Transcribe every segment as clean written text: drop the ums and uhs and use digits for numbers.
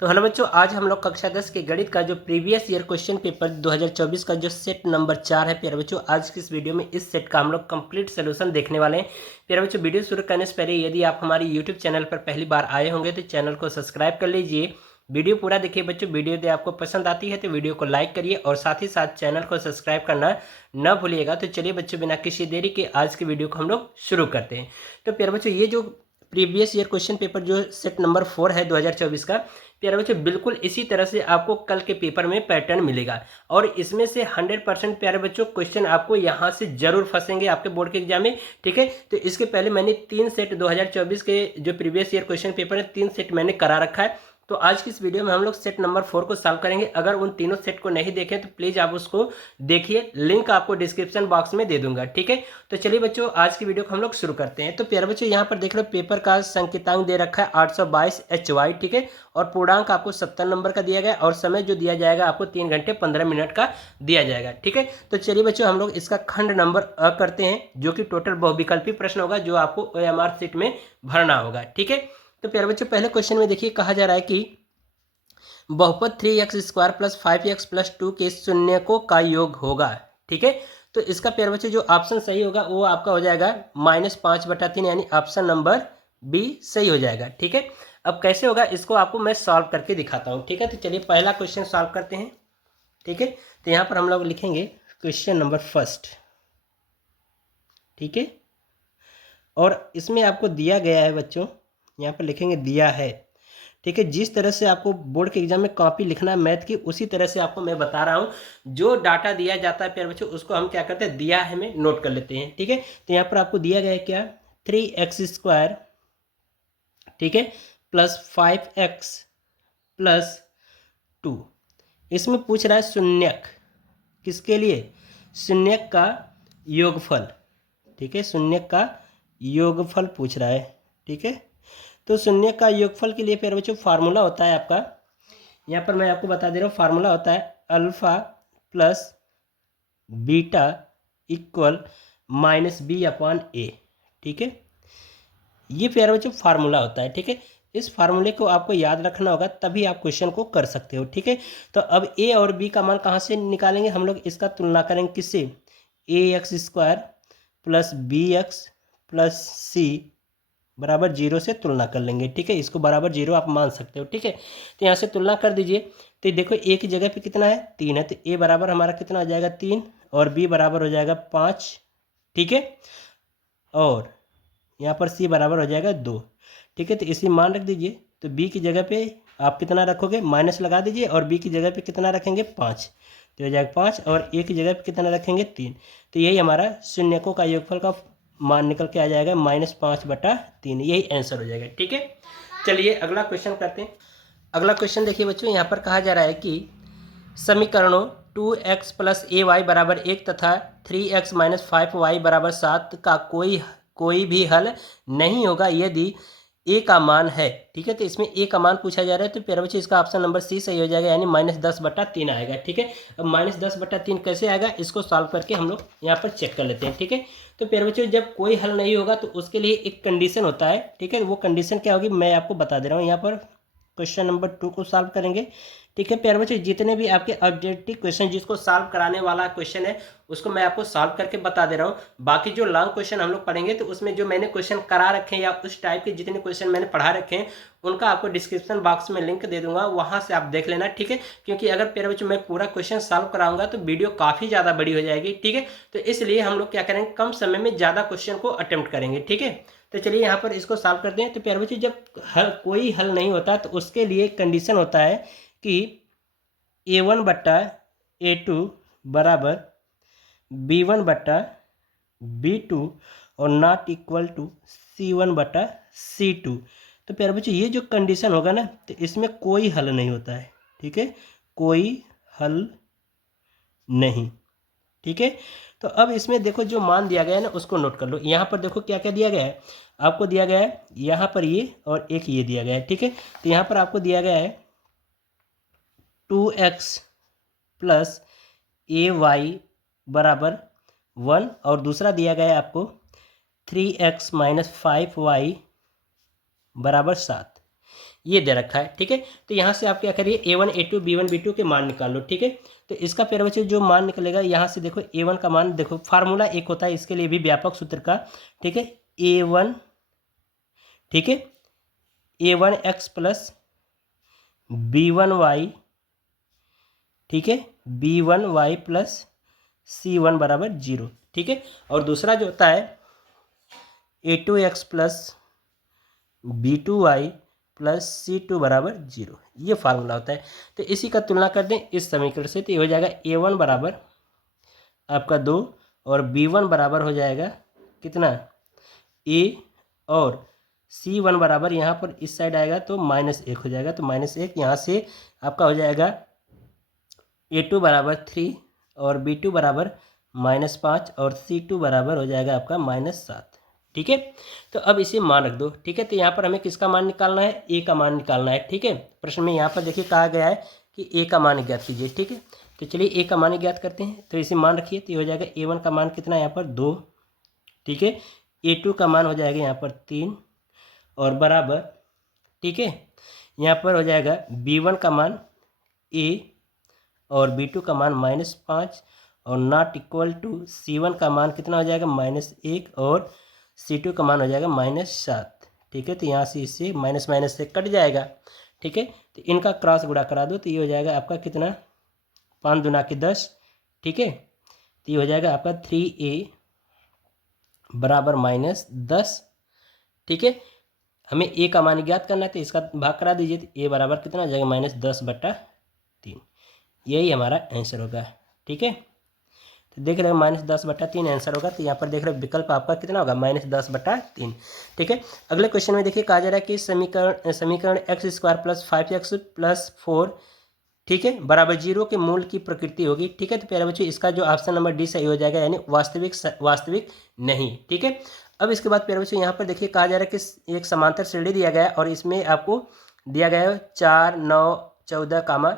तो हेलो बच्चों, आज हम लोग कक्षा 10 के गणित का जो प्रीवियस ईयर क्वेश्चन पेपर 2024 का जो सेट नंबर 4 है प्यारे बच्चों, आज की इस वीडियो में इस सेट का हम लोग कंप्लीट सोल्यूशन देखने वाले हैं। प्यारे बच्चों, वीडियो शुरू करने से पहले यदि आप हमारे यूट्यूब चैनल पर पहली बार आए होंगे तो चैनल को सब्सक्राइब कर लीजिए। वीडियो पूरा देखिए बच्चों। वीडियो यदि आपको पसंद आती है तो वीडियो को लाइक करिए और साथ ही साथ चैनल को सब्सक्राइब करना न भूलिएगा। तो चलिए बच्चों, बिना किसी देरी के आज की वीडियो को हम लोग शुरू करते हैं। तो प्यारे बच्चों, ये जो प्रीवियस ईयर क्वेश्चन पेपर जो सेट नंबर 4 है 2024 का, प्यारे बच्चों बिल्कुल इसी तरह से आपको कल के पेपर में पैटर्न मिलेगा और इसमें से 100% प्यारे बच्चों क्वेश्चन आपको यहाँ से जरूर फंसेंगे आपके बोर्ड के एग्जाम में। ठीक है, तो इसके पहले मैंने 3 सेट 2024 के जो प्रीवियस ईयर क्वेश्चन पेपर है 3 सेट मैंने करा रखा है। तो आज की इस वीडियो में हम लोग सेट नंबर 4 को सॉल्व करेंगे। अगर उन तीनों सेट को नहीं देखें तो प्लीज़ आप उसको देखिए, लिंक आपको डिस्क्रिप्शन बॉक्स में दे दूंगा। ठीक है, तो चलिए बच्चों आज की वीडियो को हम लोग शुरू करते हैं। तो प्यारे बच्चों यहाँ पर देख लो, पेपर का संकेतांक दे रखा है 822 HY। ठीक है, और पूर्णांक आपको 70 नंबर का दिया गया और समय जो दिया जाएगा आपको 3 घंटे 15 मिनट का दिया जाएगा। ठीक है, तो चलिए बच्चों हम लोग इसका खंड नंबर अ करते हैं, जो कि टोटल बहुविकल्पी प्रश्न होगा जो आपको OMR सीट में भरना होगा। ठीक है, तो प्यारे बच्चों पहले क्वेश्चन में देखिए, कहा जा रहा है कि बहुपद 3x² + 5x + 2 के शून्यकों का योग होगा। ठीक है, तो इसका प्यारे बच्चों जो ऑप्शन सही होगा वो आपका हो जाएगा -5/3, यानी ऑप्शन नंबर बी सही हो जाएगा। ठीक है, अब कैसे होगा इसको आपको मैं सॉल्व करके दिखाता हूँ। ठीक है, तो चलिए पहला क्वेश्चन सॉल्व करते हैं। ठीक है, तो यहाँ पर हम लोग लिखेंगे क्वेश्चन नंबर फर्स्ट। ठीक है, और इसमें आपको दिया गया है बच्चों, यहाँ पर लिखेंगे दिया है। ठीक है, जिस तरह से आपको बोर्ड के एग्जाम में कॉपी लिखना है मैथ की, उसी तरह से आपको मैं बता रहा हूँ। जो डाटा दिया जाता है प्यारे बच्चों उसको हम क्या करते हैं, दिया है में नोट कर लेते हैं। ठीक है, तो यहाँ पर आपको दिया गया है क्या, 3x², ठीक है, +5x + 2। इसमें पूछ रहा है शून्यक, किसके लिए, शून्यक का योगफल। ठीक है, शून्यक का योगफल पूछ रहा है। ठीक है, तो शून्य का योगफल के लिए प्यारे बच्चों फार्मूला होता है आपका, यहाँ पर मैं आपको बता दे रहा हूँ। फार्मूला होता है अल्फा + बीटा = -b/a। ठीक है, ये प्यारे बच्चों फार्मूला होता है। ठीक है, इस फार्मूले को आपको याद रखना होगा, तभी आप क्वेश्चन को कर सकते हो। ठीक है, तो अब a और b का मान कहाँ से निकालेंगे हम लोग, इसका तुलना करेंगे किससे, ax² + bx + c बराबर 0 से तुलना कर लेंगे। ठीक है, इसको बराबर 0 आप मान सकते हो। ठीक है, तो यहाँ से तुलना कर दीजिए। तो देखो a की जगह पे कितना है, 3 है, तो a बराबर हमारा कितना हो जाएगा, 3, और b बराबर हो जाएगा 5। ठीक है, और यहाँ पर c बराबर हो जाएगा 2। ठीक है, तो इसी मान रख दीजिए। तो b की जगह पे आप कितना रखोगे, माइनस लगा दीजिए, और b की जगह पे कितना रखेंगे, 5, तो हो जाएगा 5, और a की जगह पे कितना रखेंगे, 3। तो यही हमारा शून्यकों का योगफल का मान निकल के आ जाएगा -5/3, यही आंसर हो जाएगा। ठीक है, चलिए अगला क्वेश्चन करते हैं। अगला क्वेश्चन देखिए बच्चों, यहाँ पर कहा जा रहा है कि समीकरणों 2x + ay = 1 तथा 3x - 5y = 7 का कोई भी हल नहीं होगा यदि a का मान है। ठीक है, तो इसमें a का मान पूछा जा रहा है, तो प्यारे बच्चों इसका ऑप्शन नंबर सी सही हो जाएगा, यानी -10/3 आएगा। ठीक है, अब -10/3 कैसे आएगा, इसको सॉल्व करके हम लोग यहाँ पर चेक कर लेते हैं। ठीक है, तो प्यारे बच्चों जब कोई हल नहीं होगा तो उसके लिए एक कंडीशन होता है। ठीक है, वो कंडीशन क्या होगी मैं आपको बता दे रहा हूँ। यहाँ पर क्वेश्चन नंबर 2 को सॉल्व करेंगे। ठीक है प्यारे बच्चों, जितने भी आपके ऑब्जेक्टिव क्वेश्चन जिसको सॉल्व कराने वाला क्वेश्चन है उसको मैं आपको सॉल्व करके बता दे रहा हूँ। बाकी जो लॉन्ग क्वेश्चन हम लोग पढ़ेंगे तो उसमें जो मैंने क्वेश्चन करा रखे हैं या उस टाइप के जितने क्वेश्चन मैंने पढ़ा रखे हैं उनका आपको डिस्क्रिप्शन बॉक्स में लिंक दे दूंगा, वहां से आप देख लेना। ठीक है, क्योंकि अगर प्यारे बच्चों मैं पूरा क्वेश्चन सॉल्व कराऊंगा तो वीडियो काफी ज्यादा बड़ी हो जाएगी। ठीक है, तो इसलिए हम लोग क्या करेंगे, कम समय में ज्यादा क्वेश्चन को अटेम्प्ट करेंगे। ठीक है, तो चलिए यहाँ पर इसको सॉल्व करते हैं। तो प्यारे बच्चों जब कोई हल नहीं होता तो उसके लिए कंडीशन होता है कि a1/a2 बराबर b1/b2 और नॉट इक्वल टू c1/c2। तो प्यारे बच्चों ये जो कंडीशन होगा ना, तो इसमें कोई हल नहीं होता है। ठीक है, कोई हल नहीं। ठीक है, तो अब इसमें देखो जो मान दिया गया है ना उसको नोट कर लो। यहाँ पर देखो क्या क्या दिया गया है, आपको दिया गया है यहाँ पर ये और एक ये दिया गया है। ठीक है, तो यहाँ पर आपको दिया गया है 2x + ay = 1 और दूसरा दिया गया है आपको 3x - 5y = 7। ये दे रखा है, ठीक है। तो यहाँ से आप क्या करिए, A1 A2 B1 B2 के मान निकाल लो, ठीक है। तो इसका प्यारे बच्चों जो मान निकलेगा यहाँ से देखो A1 का मान देखो, फार्मूला एक होता है इसके लिए भी व्यापक सूत्र का, ठीक है। A1, ठीक है, A1x प्लस B1y, ठीक है, B1y प्लस C1 बराबर 0, ठीक है। और दूसरा जो होता है A2x plus B2y plus C2 बराबर 0, ये फार्मूला होता है। तो इसी का तुलना कर दें इस समीकरण से, तो ये हो जाएगा A1 बराबर आपका 2 और B1 बराबर हो जाएगा कितना, A, और C1 बराबर यहाँ पर इस साइड आएगा तो -1 हो जाएगा, तो -1 यहाँ से आपका हो जाएगा A2 बराबर 3 और B2 बराबर -5 और C2 बराबर हो जाएगा आपका -7, ठीक है। तो अब इसे मान रख दो, ठीक है। तो यहाँ पर हमें किसका मान निकालना है, ए का मान निकालना है, ठीक है। प्रश्न में यहाँ पर देखिए कहा गया है कि ए का मान ज्ञात कीजिए, ठीक है। तो चलिए ए का मान ज्ञात करते हैं, तो इसे मान रखिए, तो ये हो जाएगा A1 का मान कितना है यहाँ पर 2, ठीक है। A2 का मान हो जाएगा यहाँ पर 3 और बराबर, ठीक है, यहाँ पर हो जाएगा B1 का मान A और B2 का मान -5 और नॉट इक्वल टू C1 का मान कितना हो जाएगा -1 और C2 का मान हो जाएगा -7, ठीक है। तो यहाँ से इससे माइनस माइनस से कट जाएगा, ठीक है। तो इनका क्रॉस गुणा करा दो, तो ये हो जाएगा आपका कितना 5 दूना के 10, ठीक है। तो ये हो जाएगा आपका 3A बराबर -10, ठीक है। हमें ए का मान ज्ञात करना है, तो इसका भाग करा दीजिए, तो ए बराबर कितना हो जाएगा -10/3, यही हमारा आंसर होगा, ठीक है। तो देख रहे हो -10/3 आंसर होगा। तो यहाँ पर देख रहे हो विकल्प आपका कितना होगा -10/3, ठीक है। अगले क्वेश्चन में देखिए कहा जा रहा है कि समीकरण x² + 5x + 4, ठीक है, बराबर 0 के मूल की प्रकृति होगी, ठीक है। तो प्यारे बच्चों इसका जो ऑप्शन नंबर डी सही हो जाएगा, यानी वास्तविक नहीं, ठीक है। अब इसके बाद प्यारे बच्चों यहाँ पर देखिए कहा जा रहा है कि एक समांतर श्रेणी दिया गया है और इसमें आपको दिया गया है 4 9 14 कामा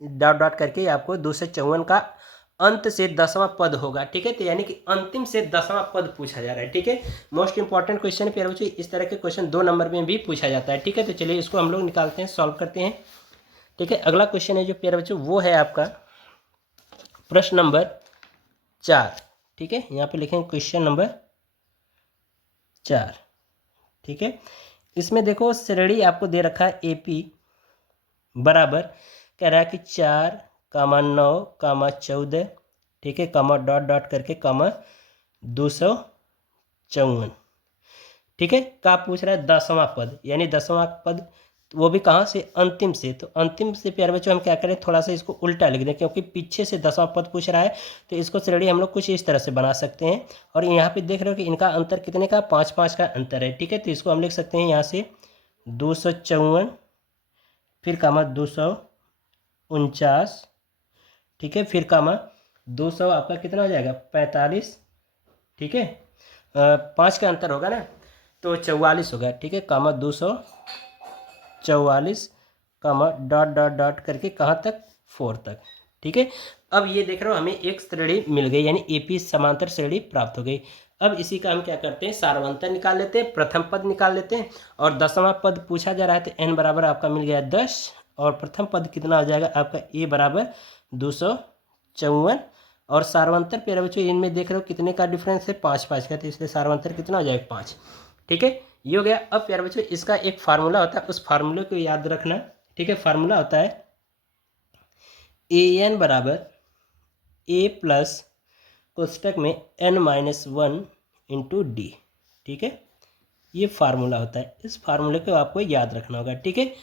डॉट डॉट करके आपको 254 का अंत से 10वां पद होगा, ठीक है। तो यानी कि अंतिम से 10वां पद पूछा जा रहा है, ठीक है। मोस्ट इंपॉर्टेंट क्वेश्चन है प्यारे बच्चों, इस तरह के क्वेश्चन 2 नंबर में भी पूछा जाता है, ठीक है। तो चलिए इसको हम लोग निकालते हैं, सॉल्व करते हैं, ठीक है। अगला क्वेश्चन है जो प्यारे बच्चों वो है आपका प्रश्न नंबर 4, ठीक है। यहाँ पे लिखेंगे क्वेश्चन नंबर 4, ठीक है। इसमें देखो श्रेणी आपको दे रखा है AP बराबर कह रहा है कि 4, 9, 14, ठीक है, कामा डॉट डॉट करके कामा 254, ठीक है। का पूछ रहा है 10वां पद, यानी 10वां पद वो भी कहाँ से, अंतिम से। तो अंतिम से प्यारे बच्चों हम क्या करें, थोड़ा सा इसको उल्टा लिख दें, क्योंकि पीछे से 10वां पद पूछ रहा है। तो इसको श्रेणी हम लोग कुछ इस तरह से बना सकते हैं, और यहाँ पे देख रहे हो कि इनका अंतर कितने का 5-5 का अंतर है, ठीक है। तो इसको हम लिख सकते हैं यहाँ से 254 फिर कामा 249, ठीक है, फिर कामा 200 आपका कितना हो जाएगा 45, ठीक है। 5 का अंतर होगा ना, तो 44 होगा, ठीक है, कामा 244 कामा डॉट डॉट डॉट करके कहाँ तक 4 तक, ठीक है। अब ये देख रहे हो हमें एक श्रेणी मिल गई, यानी AP समांतर श्रेणी प्राप्त हो गई। अब इसी का हम क्या करते हैं, सारवंतर निकाल लेते हैं, प्रथम पद निकाल लेते हैं, और 10वां पद पूछा जा रहा है, तो n बराबर आपका मिल गया 10, और प्रथम पद कितना हो जाएगा आपका A बराबर 254, और सारवंतर प्यारे बच्चों इनमें देख रहे हो कितने का डिफरेंस है 5-5 का, तो इसलिए सारवंतर कितना हो जाएगा 5, ठीक है, ये हो गया। अब प्यारे बच्चों इसका एक फार्मूला होता है, उस फार्मूले को याद रखना, ठीक है। फार्मूला होता है AN बराबर A प्लस कोष्टक में n-1 इंटू D, ठीक है, ये फार्मूला होता है। इस फार्मूले को आपको याद रखना होगा, ठीक है।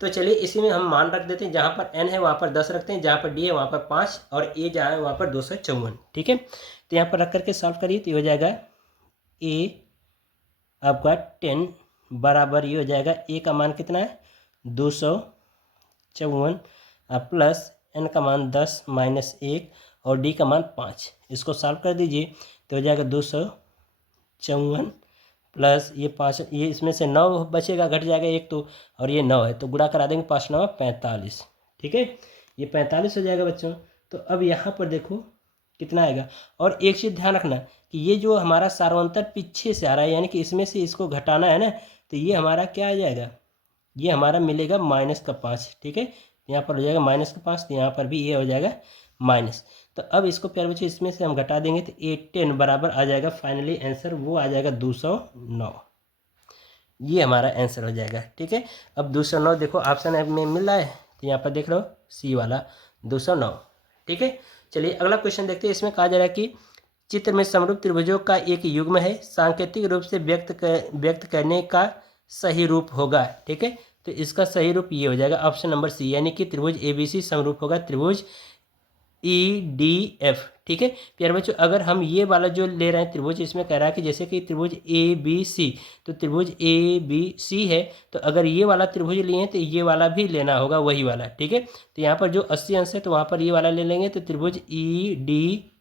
तो चलिए इसी में हम मान रख देते हैं, जहाँ पर n है वहाँ पर 10 रखते हैं, जहाँ पर D है वहाँ पर 5 और A जहाँ है वहाँ पर 254, ठीक है। तो यहाँ पर रख करके सॉल्व करिए, तो ये हो जाएगा A आपका 10 बराबर ये हो जाएगा A का मान कितना है 254 प्लस n का मान 10 -1 और D का मान 5, इसको सॉल्व कर दीजिए, तो हो जाएगा 254 प्लस ये 5, ये इसमें से 9 बचेगा, घट जाएगा एक तो, और ये 9 है तो गुणा करा देंगे, 5 9 45, ठीक है, ये 45 हो जाएगा बच्चों। तो अब यहाँ पर देखो कितना आएगा, और एक चीज़ ध्यान रखना कि ये जो हमारा सारवंतर पीछे से आ रहा है, यानी कि इसमें से इसको घटाना है ना, तो ये हमारा क्या आ जाएगा ये हमारा मिलेगा -5, ठीक है। यहाँ पर हो जाएगा -5, तो यहाँ पर भी ये हो जाएगा माइनस। तो अब इसको प्यारे बच्चों इसमें से हम घटा देंगे तो 810 बराबर आ जाएगा फाइनली आंसर, वो आ जाएगा 209। ये हमारा आंसर हो जाएगा, ठीक है। अब 209 देखो ऑप्शन में मिल रहा है, तो यहाँ पर देख लो सी वाला 209, ठीक है। चलिए अगला क्वेश्चन देखते हैं। इसमें कहा जा रहा है कि चित्र में समरूप त्रिभुजों का एक युग्म है, सांकेतिक रूप से व्यक्त करने का सही रूप होगा, ठीक है। तो इसका सही रूप ये हो जाएगा ऑप्शन नंबर सी, यानी कि त्रिभुज ABC समरूप होगा त्रिभुज EDF, ठीक है। प्यारे बच्चों अगर हम ये वाला जो ले रहे हैं त्रिभुज, इसमें कह रहा है कि जैसे कि त्रिभुज ABC, तो त्रिभुज ABC है, तो अगर ये वाला त्रिभुज लिए हैं तो ये वाला भी लेना होगा, वही वाला, ठीक है। तो यहाँ पर जो 80 अंश है तो वहाँ पर ये वाला ले लेंगे, तो त्रिभुज EDF,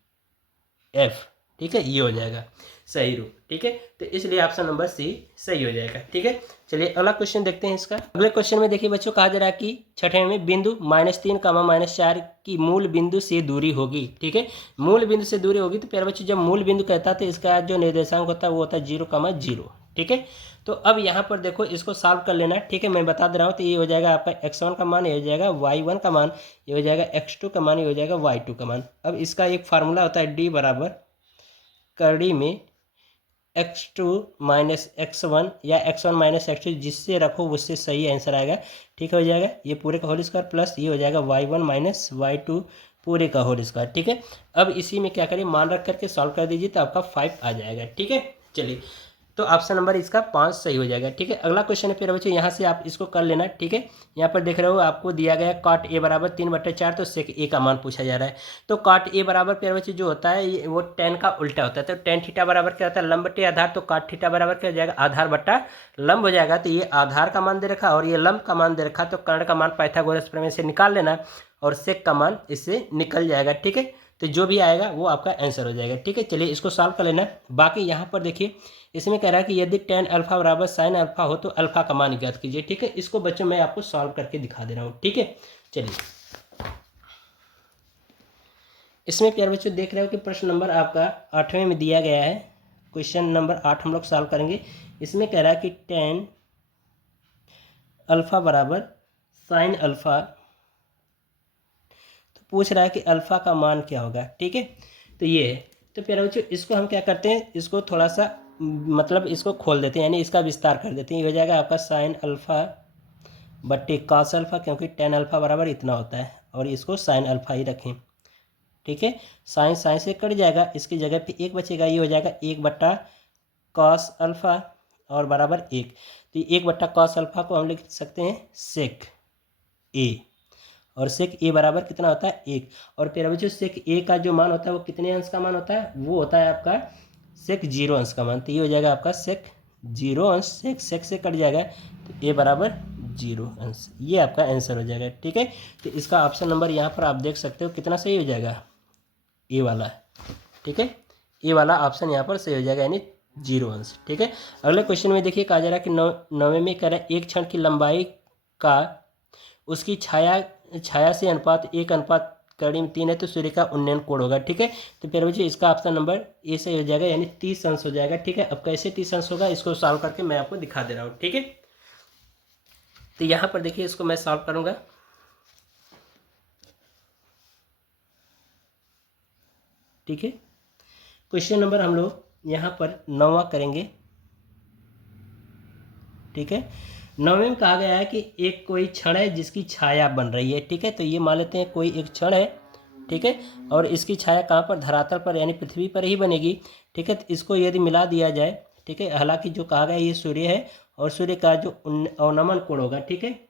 ठीक है, ये हो जाएगा सही रूप, ठीक है। तो इसलिए ऑप्शन नंबर सी सही हो जाएगा, ठीक है। चलिए अगला क्वेश्चन देखते हैं इसका। अगले क्वेश्चन में देखिए बच्चों, कहा जा रहा है कि छठे में बिंदु -3, -4 की मूल बिंदु से दूरी होगी, ठीक है। मूल बिंदु से दूरी होगी, तो प्यारे बच्चों जब मूल बिंदु कहता है तो इसका जो निर्देशांक होता है वो होता है 0, ठीक है। तो अब यहाँ पर देखो इसको सॉल्व कर लेना, ठीक है। मैं बता दे रहा हूँ, तो ये हो जाएगा आपका x1 का मान, ये हो जाएगा y1 का मान, ये हो जाएगा x2 का मान, ये हो जाएगा y2 का मान। अब इसका एक फार्मूला होता है D बराबर करड़ी में x2 - x1 या x1 - x2, जिससे रखो उससे सही आंसर आएगा, ठीक हो जाएगा। ये पूरे का होल स्क्वायर प्लस ये हो जाएगा y1 - y2 पूरे का होल स्क्वायर, ठीक है। अब इसी में क्या करिए, मान रख करके सॉल्व कर दीजिए तो आपका 5 आ जाएगा, ठीक है। चलिए तो ऑप्शन नंबर इसका 5 सही हो जाएगा, ठीक है। अगला क्वेश्चन है फिर बच्चों, यहाँ से आप इसको कर लेना, ठीक है। यहाँ पर देख रहे हो आपको दिया गया cot A बराबर 3/4, तो sec A का मान पूछा जा रहा है। तो cot A बराबर प्यारे बच्चों जो होता है वो tan का उल्टा होता है, तो tan थीटा बराबर क्या होता है, लंब बटे आधार, तो cot थीटा बराबर क्या हो जाएगा, आधार बट्टा लंब हो जाएगा। तो ये आधार का मान दे रखा और ये लंब का मान दे रखा, तो कर्ण का मान पाइथागोरस प्रमेय से निकाल लेना और sec का मान इससे निकल जाएगा, ठीक है। तो जो भी आएगा वो आपका आंसर हो जाएगा, ठीक है। चलिए इसको सॉल्व कर लेना। बाकी यहाँ पर देखिए इसमें कह रहा है कि यदि tan अल्फा बराबर sin अल्फा हो तो अल्फा का मान ज्ञात कीजिए, ठीक है। इसको बच्चों मैं आपको सॉल्व करके दिखा दे रहा हूँ, ठीक है। चलिए इसमें प्यारे बच्चों देख रहे हो कि प्रश्न नंबर आपका 8वें में दिया गया है, क्वेश्चन नंबर 8 हम लोग सॉल्व करेंगे। इसमें कह रहा है कि tan अल्फा बराबर sin अल्फा, तो पूछ रहा है कि अल्फा का मान क्या होगा, ठीक है। तो ये है, तो प्यारे बच्चों इसको हम क्या करते हैं, इसको थोड़ा सा मतलब इसको खोल देते हैं, यानी इसका विस्तार कर देते हैं। ये हो जाएगा आपका sin अल्फा बट्टे cos अल्फा, क्योंकि tan अल्फा बराबर इतना होता है, और इसको sin अल्फा ही रखें, ठीक है। साइन साइन से कट जाएगा, इसकी जगह पे 1 बचेगा, ये हो जाएगा 1/cos अल्फा और बराबर 1। तो 1/cos अल्फा को हम लिख सकते हैं sec A, और sec A बराबर कितना होता है 1। और फिर बच्चों sec A का जो मान होता है वो कितने अंश का मान होता है, वो होता है आपका sec 0 अंश का मान। तो ये हो जाएगा आपका sec 0 अंश, sec से कट जाएगा, तो A बराबर 0 अंश, ये आपका आंसर हो जाएगा, ठीक है। तो इसका ऑप्शन नंबर यहाँ पर आप देख सकते हो कितना सही हो जाएगा, ए वाला, ठीक है। ए वाला ऑप्शन यहाँ पर सही हो जाएगा, यानी 0 अंश, ठीक है। अगले क्वेश्चन में देखिए कहा जा रहा है कि 9वें में कह रहा है एक क्षण की लंबाई का उसकी छाया से अनुपात 1:3 है, तो सूर्य का उन्नयन कोण होगा, ठीक है। तो फिर बच्चों इसका ऑप्शन नंबर ए सही हो जाएगा, यानी 30 अंश हो जाएगा, ठीक है। अब कैसे 30 अंश होगा इसको सॉल्व करके मैं आपको दिखा दे रहा हूँ, ठीक है। तो यहाँ पर देखिए इसको मैं सॉल्व करूँगा, ठीक है। क्वेश्चन नंबर हम लोग यहाँ पर 9वां करेंगे, ठीक है। 9वें में कहा गया है कि एक कोई क्षण है जिसकी छाया बन रही है, ठीक है। तो ये मान लेते हैं कोई एक क्षण है, ठीक है, और इसकी छाया कहाँ पर, धरातल पर यानी पृथ्वी पर ही बनेगी, ठीक है। तो इसको यदि मिला दिया जाए, ठीक है, हालांकि जो कहा गया ये सूर्य है और सूर्य का जो अवनमन कोण होगा, ठीक है,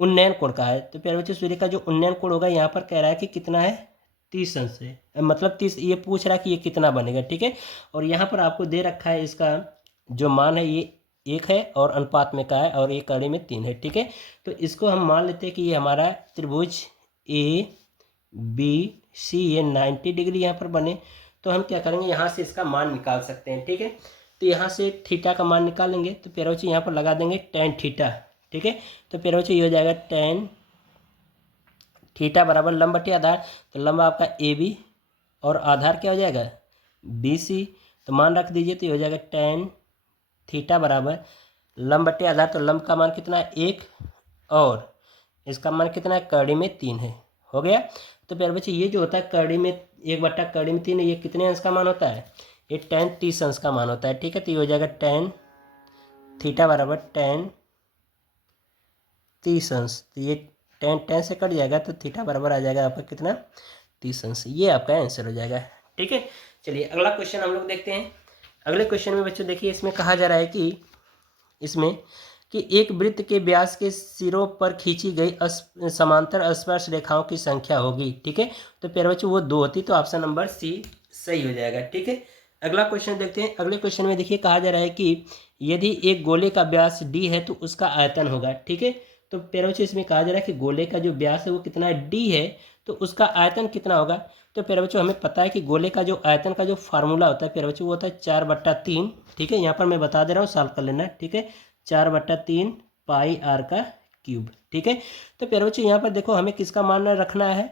उन्नयन कोण का है। तो प्यारे बच्चों सूर्य का जो उन्नयन कोण होगा यहाँ पर कह रहा है कि कितना है, 30 अंश है, मतलब 30, ये पूछ रहा है कि ये कितना बनेगा, ठीक है। और यहाँ पर आपको दे रखा है इसका जो मान है ये 1 है और अनुपात में का है, और ये कड़ी में 3 है, ठीक है। तो इसको हम मान लेते हैं कि ये हमारा त्रिभुज ABC, ये 90 डिग्री यहाँ पर बने। तो हम क्या करेंगे, यहाँ से इसका मान निकाल सकते हैं, ठीक है। तो यहाँ से थीटा का मान निकालेंगे, तो प्यारे बच्चों यहाँ पर लगा देंगे tan थीटा, ठीक है। तो प्यारे बच्चों ये हो जाएगा tan थीटा बराबर लंब बटे आधार, तो लंब आपका AB और आधार क्या हो जाएगा BC। तो मान रख दीजिए, तो ये हो जाएगा tan थीटा बराबर लंब बटे आधार, तो लंब का मान कितना है 1 और इसका मान कितना है कड़ी में 3 है। हो गया। तो प्यारे बच्चे ये जो होता है कड़ी में 1 बट्टा कड़ी में 3, ये कितने अंश का मान होता है, ये tan 30 अंश का मान होता है। ठीक है, तो ये हो जाएगा tan थीटा बराबर tan 30 अंश। तो ये tan से कट जाएगा तो थीटा बराबर आ जाएगा आपका कितना 30 अंश। ये आपका आंसर हो जाएगा। ठीक है, चलिए अगला क्वेश्चन हम लोग देखते हैं। अगले क्वेश्चन में बच्चों देखिए, इसमें कहा जा रहा है कि इसमें कि एक वृत्त के व्यास के सिरों पर खींची गई समांतर स्पर्श रेखाओं की संख्या होगी। ठीक है, तो प्यारे बच्चों वो 2 होती, तो ऑप्शन नंबर सी सही हो जाएगा। ठीक है, अगला क्वेश्चन देखते हैं। अगले क्वेश्चन में देखिए कहा जा रहा है कि यदि एक गोले का व्यास d है तो उसका आयतन होगा। ठीक है, तो प्यारे बच्चों इसमें कहा जा रहा है कि गोले का जो व्यास है वो कितना है d है, तो उसका आयतन कितना होगा। तो प्यारे बच्चों हमें पता है कि गोले का जो आयतन का जो फार्मूला होता है प्यारे बच्चों वो होता है 4/3। ठीक है, यहाँ पर मैं बता दे रहा हूँ, सॉल्व कर लेना। ठीक है, 4/3 पाई r का क्यूब। ठीक है, तो प्यारे बच्चों यहाँ पर देखो हमें किसका मान रखना है,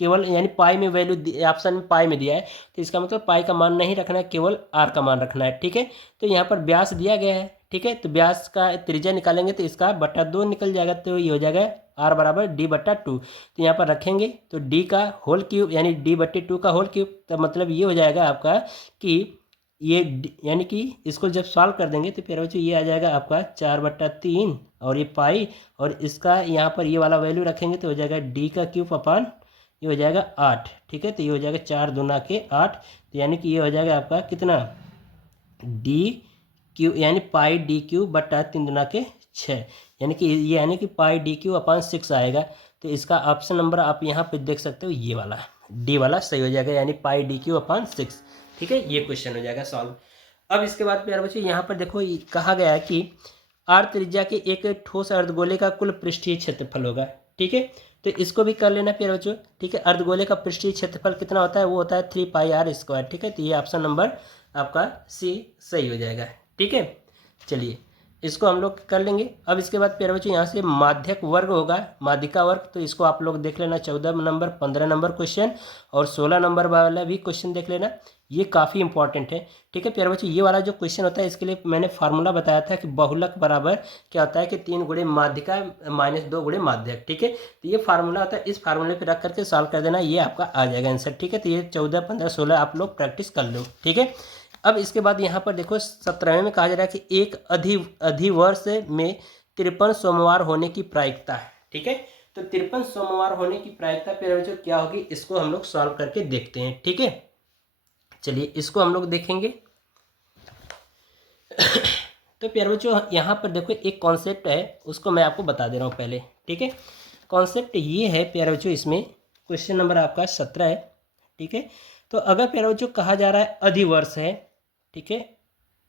केवल यानी पाई में वैल्यू ऑप्शन में पाई में दिया है, तो इसका मतलब पाई का मान नहीं रखना है, केवल आर का मान रखना है। ठीक है, तो यहाँ पर व्यास दिया गया है। ठीक है, तो व्यास का त्रिज्या निकालेंगे तो इसका बटा 2 निकल जाएगा, तो ये हो जाएगा आर बराबर d/2। तो यहाँ पर रखेंगे तो d का होल क्यूब यानी d/2 का होल क्यूब, तो मतलब ये हो जाएगा आपका कि ये यानी कि इसको जब सॉल्व कर देंगे तो फिर बच्चों ये आ जाएगा आपका 4/3 और ये पाई, और इसका यहाँ पर ये वाला वैल्यू रखेंगे तो हो जाएगा d का क्यूब अपान ये हो जाएगा 8। ठीक है, तो ये हो जाएगा 4 दूना के 8, तो यानी कि ये हो जाएगा आपका कितना डी क्यू यानी पाई d³/3 दूना के 6, यानी कि ये यानी कि पाई d³/6 आएगा। तो इसका ऑप्शन नंबर आप यहाँ पे देख सकते हो, ये वाला डी वाला सही हो जाएगा, यानी पाई d³/6। ठीक है, ये क्वेश्चन हो जाएगा सॉल्व। अब इसके बाद प्यारे बच्चों यहाँ पर देखो कहा गया है कि r त्रिज्या के एक ठोस अर्धगोले का कुल पृष्ठीय क्षेत्रफल होगा। ठीक है, तो इसको भी कर लेना प्यारे बच्चों। ठीक है, अर्धगोले का पृष्ठीय क्षेत्रफल कितना होता है, वो होता है 3πr²। ठीक है, तो ये ऑप्शन नंबर आपका सी सही हो जाएगा। ठीक है, चलिए इसको हम लोग कर लेंगे। अब इसके बाद प्यारे बच्चों यहाँ से माध्यक वर्ग होगा, माध्यिका वर्ग, तो इसको आप लोग देख लेना 14 नंबर 15 नंबर क्वेश्चन और 16 नंबर वाला भी क्वेश्चन देख लेना, ये काफ़ी इंपॉर्टेंट है। ठीक है प्यारे बच्चों, ये वाला जो क्वेश्चन होता है इसके लिए मैंने फार्मूला बताया था कि बहुलक बराबर क्या होता है कि 3 गुणे माध्यिका -2 गुणे माध्यक। ठीक है, तो ये फार्मूला होता है, इस फार्मूले पे रख करके सॉल्व कर देना, ये आपका आ जाएगा आंसर। ठीक है, तो ये 14 15 16 आप लोग प्रैक्टिस कर लो। ठीक है, अब इसके बाद यहाँ पर देखो 17वें में कहा जा रहा है कि एक अधिवर्ष में 53 सोमवार होने की प्रायिकता है। ठीक है, तो 53 सोमवार होने की प्रायिकता प्यारे बच्चों क्या होगी, इसको हम लोग सॉल्व करके देखते हैं। ठीक है, चलिए इसको हम लोग देखेंगे। तो प्यारे बच्चों यहाँ पर देखो एक कॉन्सेप्ट है, उसको मैं आपको बता दे रहा हूँ पहले। ठीक है, कॉन्सेप्ट ये है प्यारे बच्चों, इसमें क्वेश्चन नंबर आपका 17 है। ठीक है, तो अगर प्यारे बच्चों कहा जा रहा है अधिवर्ष है, ठीक है,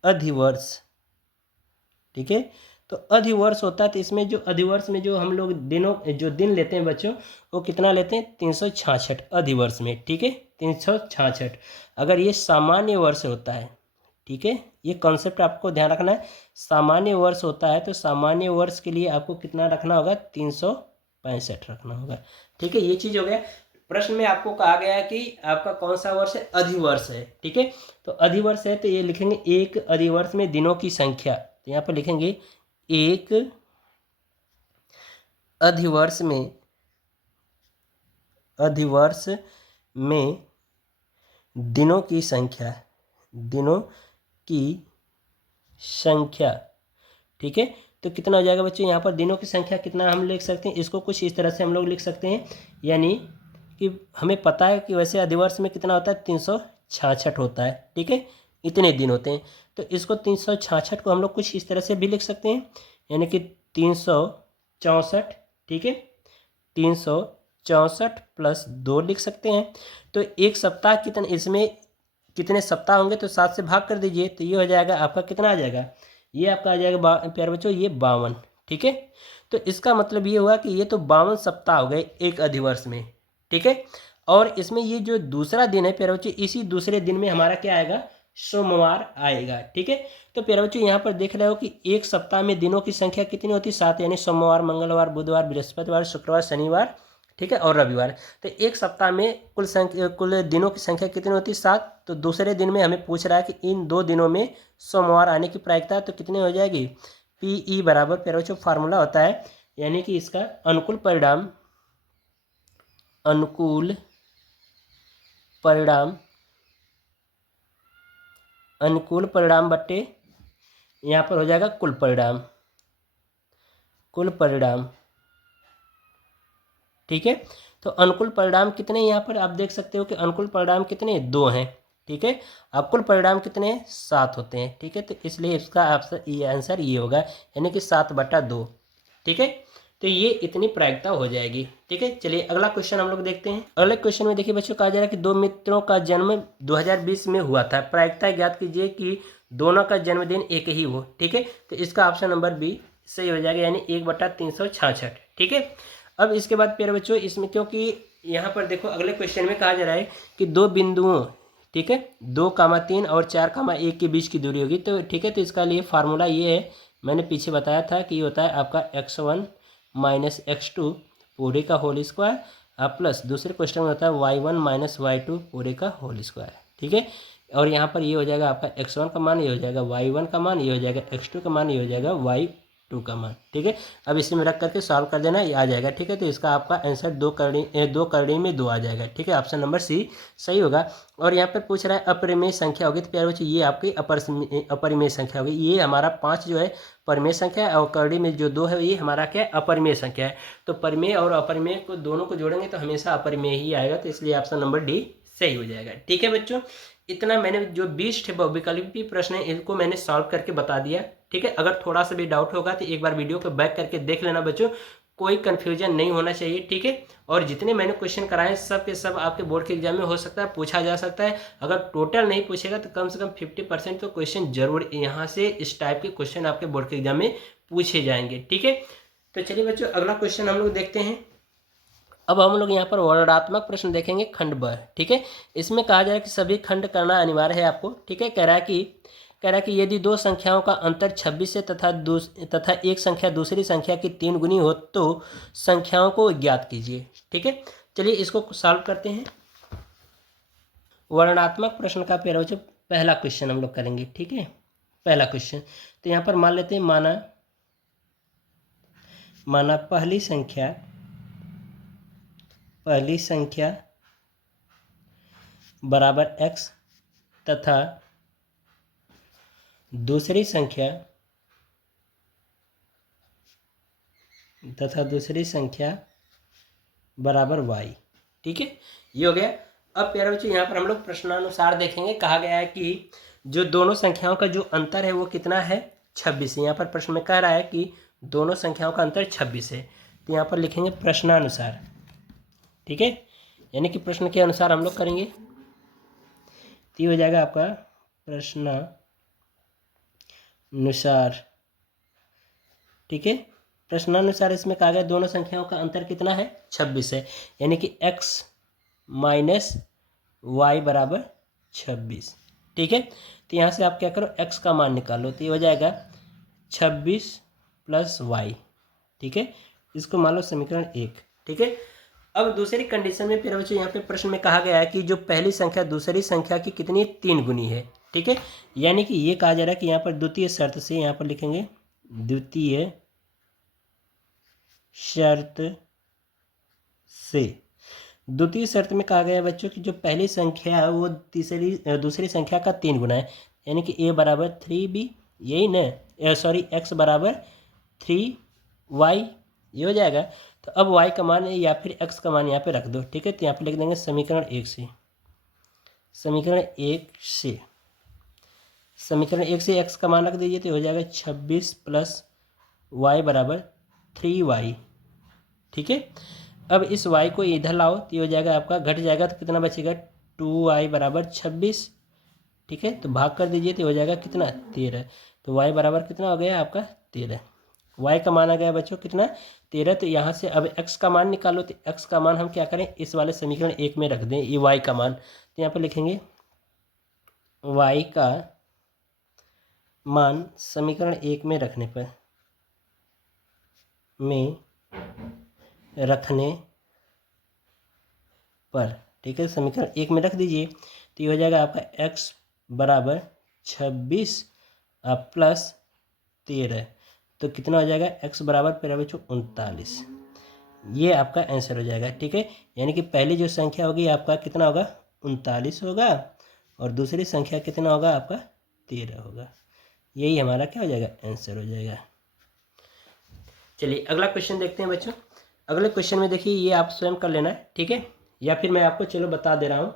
अधिवर्ष, ठीक है, तो अधिवर्ष होता है, तो इसमें जो अधिवर्ष में जो हम लोग दिनों जो दिन लेते हैं बच्चों, वो कितना लेते हैं 366 अधिवर्ष में। ठीक है, 366। अगर ये सामान्य वर्ष होता है, ठीक है, ये कॉन्सेप्ट आपको ध्यान रखना है, सामान्य वर्ष होता है तो सामान्य वर्ष के लिए आपको कितना रखना होगा 365 रखना होगा। ठीक है, ये चीज़ हो गया। प्रश्न में आपको कहा गया है कि आपका कौन सा वर्ष है, अधिवर्ष है। ठीक है, तो अधिवर्ष है तो ये लिखेंगे एक अधिवर्ष में दिनों की संख्या, तो यहाँ पर लिखेंगे एक अधिवर्ष में दिनों की संख्या, दिनों की संख्या। ठीक है, तो कितना हो जाएगा बच्चों, यहाँ पर दिनों की संख्या कितना हम लिख सकते हैं, इसको कुछ इस तरह से हम लोग लिख सकते हैं, यानी कि हमें पता है कि वैसे अधिवर्ष में कितना होता है 366 होता है। ठीक है, इतने दिन होते हैं, तो इसको 366 को हम लोग कुछ इस तरह से भी लिख सकते हैं, यानी कि 364। ठीक है, 364 + 2 लिख सकते हैं। तो एक सप्ताह कितने, इसमें कितने सप्ताह होंगे, तो 7 से भाग कर दीजिए, तो ये हो जाएगा आपका कितना आ जाएगा, ये आपका आ जाएगा प्यारे बच्चों ये 52। ठीक है, तो इसका मतलब ये हुआ कि ये तो 52 सप्ताह हो गए एक अधिवर्ष में। ठीक है, और इसमें ये जो दूसरा दिन है प्यारे बच्चों, इसी दूसरे दिन में हमारा क्या आएगा, सोमवार आएगा। ठीक है, तो प्यारे बच्चों यहाँ पर देख रहे हो कि एक सप्ताह में दिनों की संख्या कितनी होती है 7, यानी सोमवार मंगलवार बुधवार बृहस्पतिवार शुक्रवार शनिवार, ठीक है, और रविवार। तो एक सप्ताह में कुल दिनों की संख्या कितनी होती है 7, तो दूसरे दिन में हमें पूछ रहा है कि इन 2 दिनों में सोमवार आने की प्रायिकता, तो कितनी हो जाएगी PE बराबर प्यारे बच्चों फार्मूला होता है, यानी कि इसका अनुकूल परिणाम बट्टे यहाँ पर हो जाएगा कुल परिणाम। ठीक है, तो अनुकूल परिणाम कितने यहाँ पर आप देख सकते हो कि अनुकूल परिणाम कितने 2 हैं। ठीक है, अब कुल परिणाम कितने 7 होते हैं। ठीक है, तो इसलिए इसका आंसर ये होगा, यानी कि 7/2। ठीक है, तो ये इतनी प्रायिकता हो जाएगी। ठीक है, चलिए अगला क्वेश्चन हम लोग देखते हैं। अगले क्वेश्चन में देखिए बच्चों, कहा जा रहा है कि 2 मित्रों का जन्म 2020 में हुआ था, प्रायिकता ज्ञात कीजिए कि दोनों का जन्मदिन एक ही हो। ठीक है, तो इसका ऑप्शन नंबर बी सही हो जाएगा, यानी 1/366। ठीक है, अब इसके बाद प्यारे बच्चों इसमें, क्योंकि यहाँ पर देखो अगले क्वेश्चन में कहा जा रहा है कि 2 बिंदुओं, ठीक है, 2,3 और 4,1 के बीच की दूरी होगी। तो ठीक है, तो इसका लिए फार्मूला ये है, मैंने पीछे बताया था कि ये होता है आपका x1 माइनस x2 पूरे का होल स्क्वायर, प्लस दूसरे क्वेश्चन में होता है y1 माइनस y2 पूरे का होल स्क्वायर। ठीक है, और यहाँ पर ये हो जाएगा आपका x1 का मान, ये हो जाएगा y1 का मान, ये हो जाएगा x2 का मान, ये हो जाएगा y2 का मान। ठीक है, अब इसी में रख करके सॉल्व कर देना, ये आ जाएगा। ठीक है, तो इसका आपका आंसर 2 करड़ी में 2 आ जाएगा। ठीक है, ऑप्शन नंबर सी सही होगा। और यहाँ पर पूछ रहा है अपरिमेय संख्या होगी, तो प्यारे बच्चों ये आपकी अपरिमेय संख्या होगी। ये हमारा 5 जो है परिमेय संख्या है, और करड़ी में जो 2 है ये हमारा क्या है, अपरिमेय संख्या है। तो परिमेय और अपरिमेय को दोनों को जोड़ेंगे तो हमेशा अपरिमेय ही आएगा, तो इसलिए ऑप्शन नंबर डी सही हो जाएगा। ठीक है बच्चों, इतना मैंने जो 20 बहुविकल्पी प्रश्न है इनको मैंने सॉल्व करके बता दिया। ठीक है, अगर थोड़ा सा भी डाउट होगा तो एक बार वीडियो को बैक करके देख लेना बच्चों, कोई कंफ्यूजन नहीं होना चाहिए। ठीक है, और जितने मैंने क्वेश्चन कराए सब के सब आपके बोर्ड के एग्जाम में हो सकता है पूछा जा सकता है। अगर टोटल नहीं पूछेगा तो कम से कम 50% तो क्वेश्चन जरूर यहाँ से इस टाइप के क्वेश्चन आपके बोर्ड के एग्जाम में पूछे जाएंगे। ठीक है, तो चलिए बच्चों अगला क्वेश्चन हम लोग देखते हैं। अब हम लोग यहाँ पर वर्णनात्मक प्रश्न देखेंगे खंड ब। ठीक है, इसमें कहा जा रहा है कि सभी खंड करना अनिवार्य है आपको। ठीक है, कह रहा है कि यदि 2 संख्याओं का अंतर 26 से तथा एक संख्या दूसरी संख्या की 3 गुनी हो तो संख्याओं को ज्ञात कीजिए। ठीक है, चलिए इसको सॉल्व करते हैं। वर्णनात्मक प्रश्न का पहला क्वेश्चन हम लोग करेंगे। ठीक है, पहला क्वेश्चन, तो यहाँ पर मान लेते हैं, माना पहली संख्या बराबर x तथा दूसरी संख्या बराबर y। ठीक है, ये हो गया। अब प्यारे बच्चों यहाँ पर हम लोग प्रश्नानुसार देखेंगे। कहा गया है कि जो दोनों संख्याओं का जो अंतर है वो कितना है, 26 है। यहाँ पर प्रश्न में कह रहा है कि दोनों संख्याओं का अंतर 26 है, तो यहाँ पर लिखेंगे प्रश्नानुसार। ठीक है, यानी कि प्रश्न के अनुसार हम लोग करेंगे, तो ये हो जाएगा आपका प्रश्नानुसार। ठीक है, प्रश्नानुसार इसमें कहा गया दोनों संख्याओं का अंतर कितना है, 26 है, यानी कि x माइनस वाई बराबर 26। ठीक है, तो यहाँ से आप क्या करो, x का मान निकालो, तो ये हो जाएगा 26 प्लस y। ठीक है, इसको मान लो समीकरण 1। ठीक है, अब दूसरी कंडीशन में फिर बच्चों यहाँ पे प्रश्न में कहा गया है कि जो पहली संख्या दूसरी संख्या की कितनी 3 गुनी है। ठीक है, यानी कि ये कहा जा रहा है कि यहाँ पर द्वितीय शर्त से, यहाँ पर लिखेंगे द्वितीय शर्त में कहा गया है बच्चों कि जो पहली संख्या है वो दूसरी संख्या का 3 गुना है, यानी कि a बराबर 3b, यही न, सॉरी x बराबर 3y, ये हो जाएगा। तो अब y का मान या फिर x का मान यहाँ पे रख दो। ठीक है, तो यहाँ पे लिख देंगे समीकरण 1 से x का मान रख दीजिए, तो हो जाएगा 26 प्लस y बराबर 3y। ठीक है, अब इस y को इधर लाओ, तो ये हो जाएगा आपका, घट जाएगा तो कितना बचेगा, 2y बराबर 26। ठीक है, तो भाग कर दीजिए, तो हो जाएगा कितना, 13। तो y बराबर कितना हो गया आपका, 13। y का मान आ गया बच्चों कितना, 13। तो यहाँ से अब x का मान निकालो, तो x का मान हम क्या करें, इस वाले समीकरण 1 में रख दें, ये y का मान। तो यहाँ पर लिखेंगे y का मान समीकरण 1 में रखने पर ठीक है, समीकरण 1 में रख दीजिए, तो ये हो जाएगा आपका x बराबर 26 प्लस 13 तो कितना हो जाएगा, x बराबर प्यारे बच्चों 39। ये आपका आंसर हो जाएगा। ठीक है, यानी कि पहली जो संख्या होगी आपका कितना होगा, 39 होगा, और दूसरी संख्या कितना होगा आपका 13 होगा। यही हमारा क्या हो जाएगा, आंसर हो जाएगा। चलिए अगला क्वेश्चन देखते हैं बच्चों। अगले क्वेश्चन में देखिए, ये आप स्वयं कर लेना है, ठीक है, या फिर मैं आपको चलो बता दे रहा हूँ।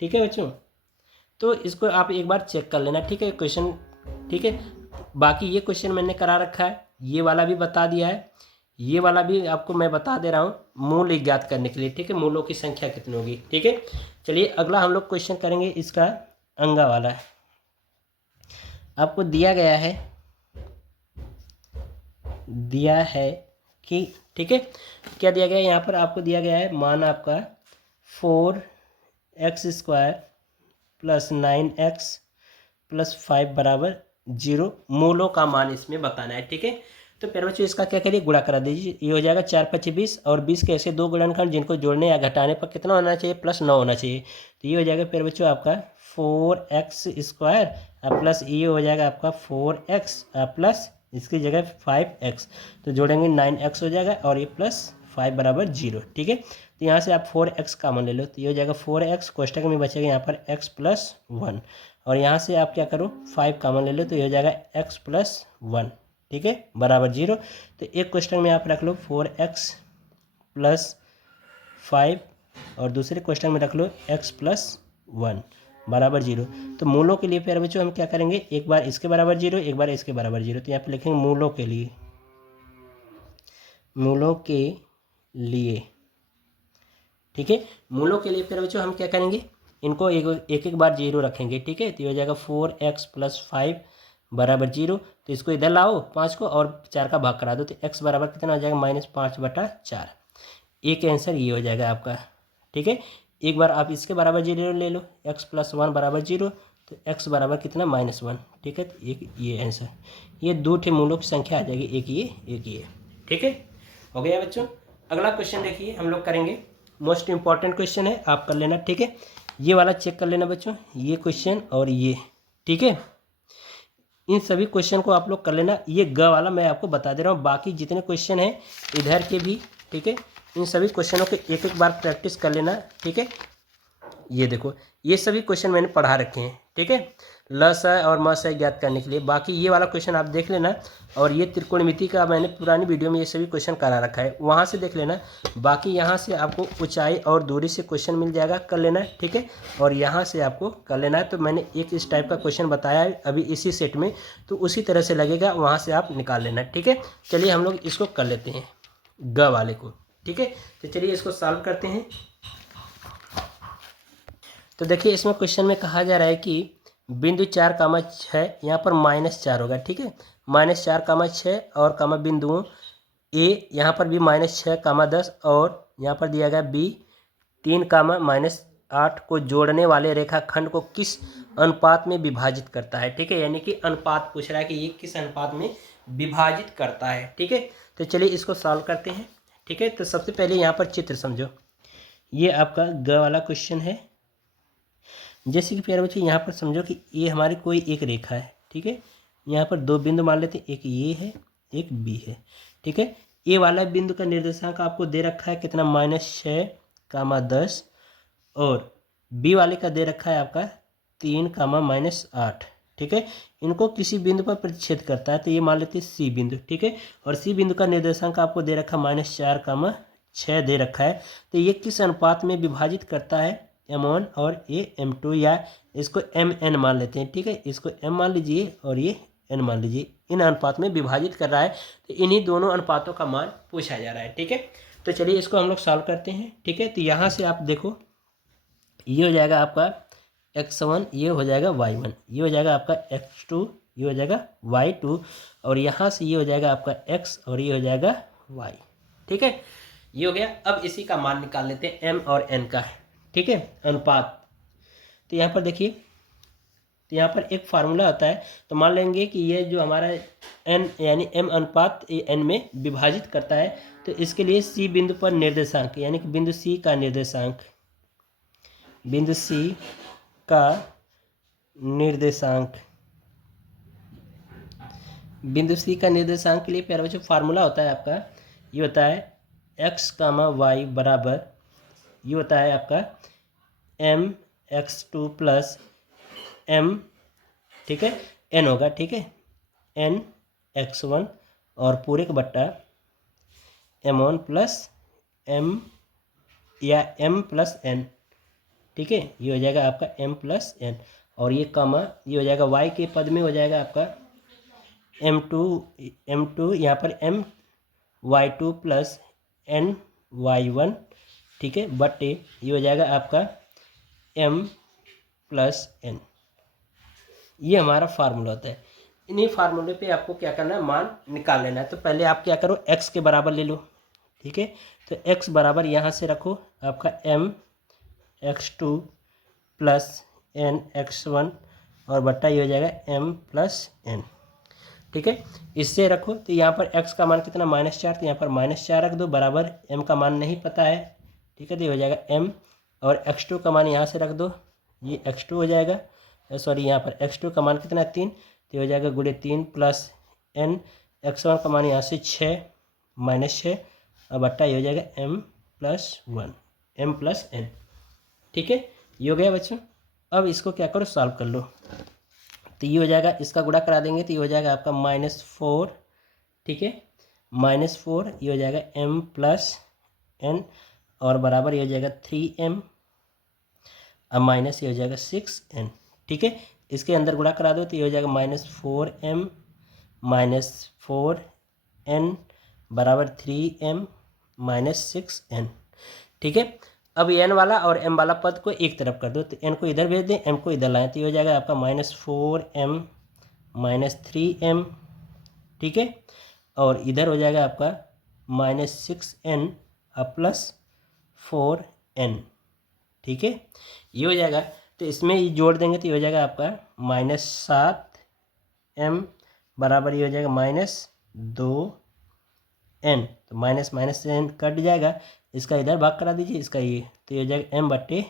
ठीक है बच्चों, तो इसको आप एक बार चेक कर लेना। ठीक है क्वेश्चन, ठीक है, बाकी ये क्वेश्चन मैंने करा रखा है, ये वाला भी बता दिया है, ये वाला भी आपको मैं बता दे रहा हूँ मूल ज्ञात करने के लिए। ठीक है, मूलों की संख्या कितनी होगी। ठीक है, चलिए अगला हम लोग क्वेश्चन करेंगे इसका अंगा वाला है। आपको दिया गया है कि, ठीक है, क्या दिया गया है यहाँ पर, आपको दिया गया है मान आपका 4x² + 9x + 5 बराबर 0 मूलों का मान इसमें बताना है। ठीक है, तो प्यारे बच्चों इसका क्या करिए, गुणा करा दीजिए। ये हो जाएगा 4 × 5 = 20, और 20 के ऐसे दो गुणनखंड जिनको जोड़ने या घटाने पर कितना होना चाहिए, +9 होना चाहिए। तो ये हो जाएगा प्यारे बच्चों आपका 4x² प्लस ये हो जाएगा आपका 4x प्लस इसकी जगह 5x, तो जोड़ेंगे 9x हो जाएगा, और ये +5 बराबर 0। ठीक है, तो यहाँ से आप 4x कॉमन ले लो, तो ये हो जाएगा 4x, कोष्टक में बचेगा यहाँ पर x + 1, और यहाँ से आप क्या करो 5 कॉमन ले लो, तो ये हो जाएगा x + 1। ठीक है, बराबर 0। तो एक क्वेश्चन में आप रख लो 4x + 5, और दूसरे क्वेश्चन में रख लो x + 1 बराबर 0। तो मूलों के लिए प्यारे बच्चों हम क्या करेंगे, एक बार इसके बराबर 0, एक बार इसके बराबर 0। तो यहाँ पे लिखेंगे मूलों के लिए, ठीक है, मूलों के लिए प्यारे बच्चों हम क्या करेंगे, इनको एक बार 0 रखेंगे। ठीक है, तो ये हो जाएगा 4x + 5 बराबर 0। तो इसको इधर लाओ 5 को, और 4 का भाग करा दो, तो x बराबर कितना हो जाएगा, -5/4। एक आंसर ये हो जाएगा आपका। ठीक है, एक बार आप इसके बराबर 0 ले लो, x + 1 बराबर 0, तो x बराबर कितना, -1। ठीक है, तो एक ये आंसर, ये दो ठे मूलों की संख्या आ जाएगी, एक ये। ठीक है, हो गया बच्चों। अगला क्वेश्चन देखिए हम लोग करेंगे, मोस्ट इंपॉर्टेंट क्वेश्चन है, आप कर लेना। ठीक है, ये वाला चेक कर लेना बच्चों, ये क्वेश्चन और ये। ठीक है, इन सभी क्वेश्चन को आप लोग कर लेना। ये ग वाला मैं आपको बता दे रहा हूँ, बाकी जितने क्वेश्चन हैं इधर के भी, ठीक है, इन सभी क्वेश्चनों के एक बार प्रैक्टिस कर लेना। ठीक है, ये देखो ये सभी क्वेश्चन मैंने पढ़ा रखे हैं। ठीक है, लस है और मस है ज्ञात करने के लिए। बाकी ये वाला क्वेश्चन आप देख लेना, और ये त्रिकोणमिति का मैंने पुरानी वीडियो में ये सभी क्वेश्चन करा रखा है, वहाँ से देख लेना। बाकी यहाँ से आपको ऊंचाई और दूरी से क्वेश्चन मिल जाएगा, कर लेना। ठीक है, और यहाँ से आपको कर लेना है। तो मैंने एक इस टाइप का क्वेश्चन बताया है अभी इसी सेट में, तो उसी तरह से लगेगा, वहाँ से आप निकाल लेना। ठीक है, चलिए हम लोग इसको कर लेते हैं ग वाले को। ठीक है, तो चलिए इसको सॉल्व करते हैं। तो देखिए इसमें क्वेश्चन में कहा जा रहा है कि बिंदु 4,6 यहाँ पर -4 होगा। ठीक है, -4,6 और कामा बिंदुओं ए यहाँ पर भी -6,10, और यहाँ पर दिया गया बी 3,-8 को जोड़ने वाले रेखाखंड को किस अनुपात में विभाजित करता है। ठीक है, यानी कि अनुपात पूछ रहा है कि ये किस अनुपात में विभाजित करता है। ठीक है, तो चलिए इसको सॉल्व करते हैं। ठीक है, तो सबसे पहले यहाँ पर चित्र समझो, ये आपका ग वाला क्वेश्चन है। जैसे कि प्यारे बच्चे यहाँ पर समझो कि ये हमारी कोई एक रेखा है। ठीक है, यहाँ पर दो बिंदु मान लेते हैं, एक ये है एक बी है। ठीक है, ए वाला बिंदु का निर्देशांक आपको दे रखा है कितना, -6,10, और बी वाले का दे रखा है आपका 3,-8। ठीक है, इनको किसी बिंदु पर प्रतिच्छेद करता है, तो ये मान लेते हैं सी बिंदु। ठीक है, और सी बिंदु का निर्देशांक आपको दे रखा है -4,6 दे रखा है। तो ये किस अनुपात में विभाजित करता है, M1 और ये M2, या इसको MN मान लेते हैं। ठीक है, इसको M मान लीजिए और ये N मान लीजिए, इन अनुपात में विभाजित कर रहा है, तो इन्हीं दोनों अनुपातों का मान पूछा जा रहा है। ठीक है, तो चलिए इसको हम लोग सॉल्व करते हैं। ठीक है, तो यहाँ से आप देखो, ये हो जाएगा आपका x1, ये हो जाएगा y1, ये हो जाएगा आपका x2, ये हो जाएगा y2, और यहाँ से ये हो जाएगा आपका x, और ये हो जाएगा y। ठीक है, ये हो गया। अब इसी का मान निकाल लेते हैं m और n का। ठीक है, अनुपात। तो यहाँ पर देखिए, तो यहाँ पर एक फार्मूला आता है, तो मान लेंगे कि ये जो हमारा n यानी m अनुपात n में विभाजित करता है, तो इसके लिए c बिंदु पर निर्देशांक, यानी कि बिंदु c का निर्देशांक, बिंदु c का निर्देशांक बिंदु सी का निर्देशांक के लिए प्यारे बच्चों फार्मूला होता है आपका, ये होता है x कामा वाई बराबर, ये होता है आपका m x2 प्लस m, ठीक है, n होगा, ठीक है, n x1 और पूरे का बट्टा m1 प्लस m या m प्लस n, ठीक है, ये हो जाएगा आपका m प्लस n और ये कामा ये हो जाएगा y के पद में हो जाएगा आपका m2 यहाँ पर m y2 plus n y1, ठीक है, बटे ये हो जाएगा आपका m प्लस n। ये हमारा फार्मूला होता है। इन्हीं फार्मूले पे आपको क्या करना है, मान निकाल लेना है। तो पहले आप क्या करो, x के बराबर ले लो, ठीक है, तो x बराबर यहाँ से रखो आपका m x2 plus n x1 और बट्टा ये हो जाएगा m प्लस n, ठीक है, इससे रखो। तो यहाँ पर x का मान कितना, -4, तो यहाँ पर -4 रख दो, बराबर m का मान नहीं पता है, ठीक है, तो ये हो जाएगा m और x2 का मान यहाँ से रख दो, ये x2 हो जाएगा, सॉरी यहाँ पर x2 का मान कितना है 3, तो हो जाएगा गुणे 3 प्लस n, x1 का मान यहाँ से 6 -6 और बट्टा ये हो जाएगा m plus 1 m plus n, ठीक है, ये हो गया बच्चों। अब इसको क्या करो, सॉल्व कर लो। तो ये हो जाएगा, इसका गुणा करा देंगे तो ये हो जाएगा आपका -4, ठीक है, -4 ये हो जाएगा m प्लस n और बराबर ये हो जाएगा 3m अब माइनस ये हो जाएगा 6n, ठीक है, इसके अंदर गुणा करा दो तो ये हो जाएगा -4m -4n बराबर 3m -6n, ठीक है। अब n वाला और m वाला पद को एक तरफ कर दो, तो n को इधर भेज दें, m को इधर लाएं, तो ये हो जाएगा आपका -4m -3m, ठीक है, और इधर हो जाएगा आपका -6n अब प्लस 4n, ठीक है, ये हो जाएगा। तो इसमें ये जोड़ देंगे तो ये हो जाएगा आपका -7m बराबर ये हो जाएगा -2n, तो माइनस माइनस n कट जाएगा, इसका इधर भाग करा दीजिए, इसका ये, तो ये हो जाएगा m बट्टे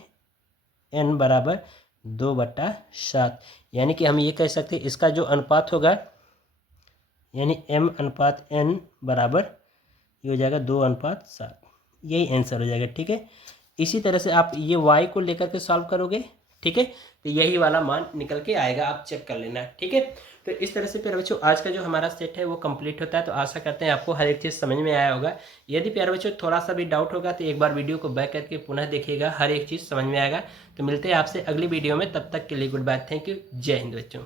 n बराबर 2/7, यानी कि हम ये कह सकते हैं इसका जो अनुपात होगा यानी m अनुपात n बराबर ये हो जाएगा 2:7, यही आंसर हो जाएगा, ठीक है। इसी तरह से आप ये y को लेकर के सॉल्व करोगे, ठीक है, तो यही वाला मान निकल के आएगा, आप चेक कर लेना, ठीक है। तो इस तरह से प्यारे बच्चों आज का जो हमारा सेट है वो कंप्लीट होता है। तो आशा करते हैं आपको हर एक चीज़ समझ में आया होगा। यदि प्यारे बच्चों थोड़ा सा भी डाउट होगा तो एक बार वीडियो को बैक करके पुनः देखिएगा, हर एक चीज़ समझ में आएगा। तो मिलते हैं आपसे अगली वीडियो में, तब तक के लिए गुड बाय, थैंक यू, जय हिंद बच्चों।